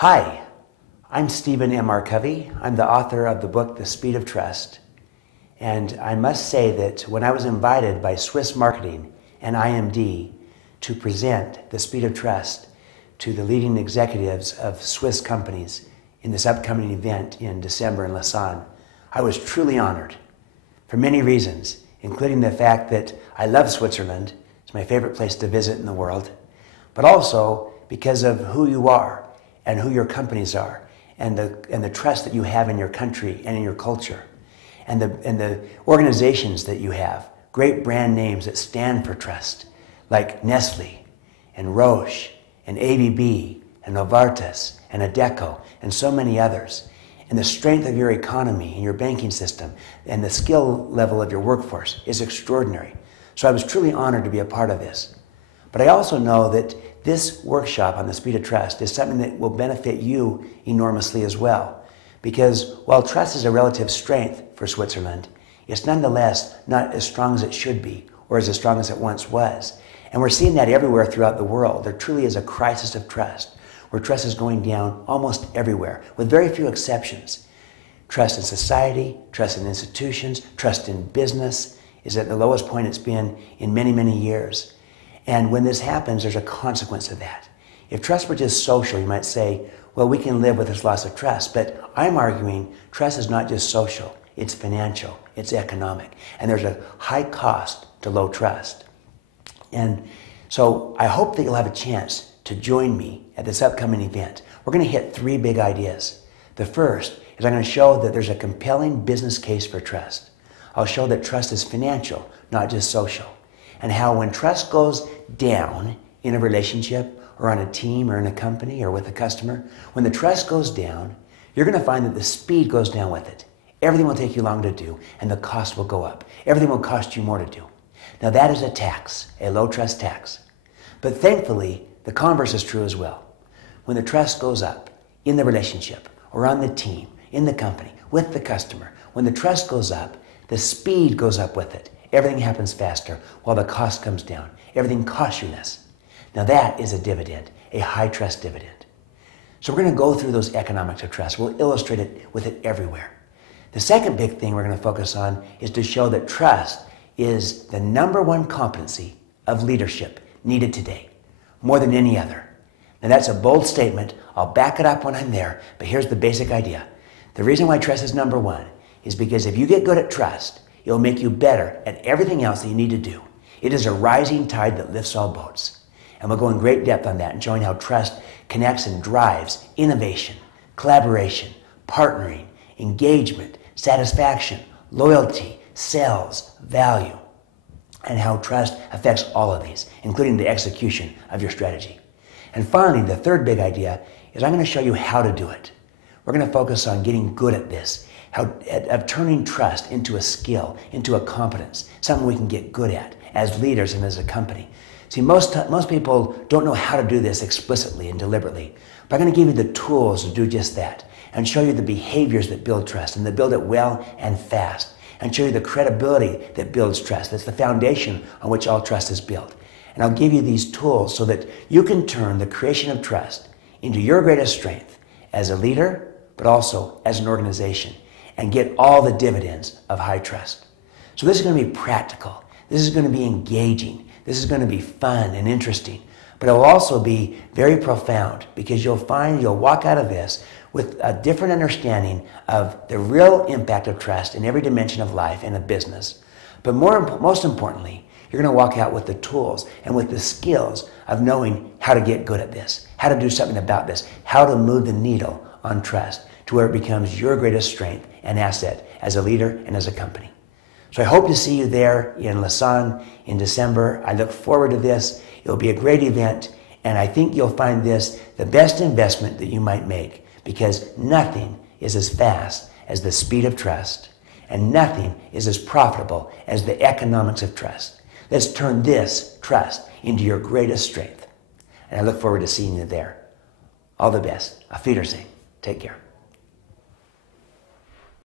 Hi, I'm Stephen M.R. Covey. I'm the author of the book, The Speed of Trust. And I must say that when I was invited by Swiss Marketing and IMD to present The Speed of Trust to the leading executives of Swiss companies in this upcoming event in December in Lausanne, I was truly honored for many reasons, including the fact that I love Switzerland. It's my favorite place to visit in the world, but also because of who you are and who your companies are, and the trust that you have in your country and in your culture, and the organizations that you have, great brand names that stand for trust, like Nestle and Roche and ABB and Novartis and Adecco and so many others, and the strength of your economy and your banking system and the skill level of your workforce is extraordinary. So I was truly honored to be a part of this. But I also know that this workshop on the speed of trust is something that will benefit you enormously as well. Because while trust is a relative strength for Switzerland, it's nonetheless not as strong as it should be or as strong as it once was. And we're seeing that everywhere throughout the world. There truly is a crisis of trust, where trust is going down almost everywhere, with very few exceptions. Trust in society, trust in institutions, trust in business is at the lowest point it's been in many, many years. And when this happens, there's a consequence of that. If trust were just social, you might say, well, we can live with this loss of trust. But I'm arguing trust is not just social, it's financial, it's economic. And there's a high cost to low trust. And so I hope that you'll have a chance to join me at this upcoming event. We're going to hit three big ideas. The first is I'm going to show that there's a compelling business case for trust. I'll show that trust is financial, not just social. And how when trust goes down in a relationship or on a team or in a company or with a customer, when the trust goes down, you're going to find that the speed goes down with it. Everything will take you longer to do, and the cost will go up. Everything will cost you more to do. Now that is a tax, a low trust tax. But thankfully, the converse is true as well. When the trust goes up in the relationship or on the team, in the company, with the customer, when the trust goes up, the speed goes up with it. Everything happens faster while the cost comes down. Everything costs you less. Now that is a dividend, a high trust dividend. So we're going to go through those economics of trust. We'll illustrate it with it everywhere. The second big thing we're going to focus on is to show that trust is the number one competency of leadership needed today, more than any other. Now that's a bold statement. I'll back it up when I'm there, but here's the basic idea. The reason why trust is number one is because if you get good at trust, it'll make you better at everything else that you need to do. It is a rising tide that lifts all boats. And we'll go in great depth on that and showing how trust connects and drives innovation, collaboration, partnering, engagement, satisfaction, loyalty, sales, value, and how trust affects all of these, including the execution of your strategy. And finally, the third big idea is I'm going to show you how to do it. We're going to focus on getting good at this, of turning trust into a skill, into a competence, something we can get good at as leaders and as a company. See, most people don't know how to do this explicitly and deliberately, but I'm going to give you the tools to do just that and show you the behaviors that build trust and that build it well and fast, and show you the credibility that builds trust. That's the foundation on which all trust is built. And I'll give you these tools so that you can turn the creation of trust into your greatest strength as a leader, but also as an organization, and get all the dividends of high trust. So this is going to be practical. This is going to be engaging. This is going to be fun and interesting. But it will also be very profound, because you'll find you'll walk out of this with a different understanding of the real impact of trust in every dimension of life and of business. But most importantly, you're going to walk out with the tools and with the skills of knowing how to get good at this, how to do something about this, how to move the needle on trust to where it becomes your greatest strength and asset as a leader and as a company. So I hope to see you there in Lausanne in December. I look forward to this. It'll be a great event, and I think you'll find this the best investment that you might make, because nothing is as fast as the speed of trust, and nothing is as profitable as the economics of trust. Let's turn this trust into your greatest strength. And I look forward to seeing you there. All the best. Auf Wiedersehen. Take care.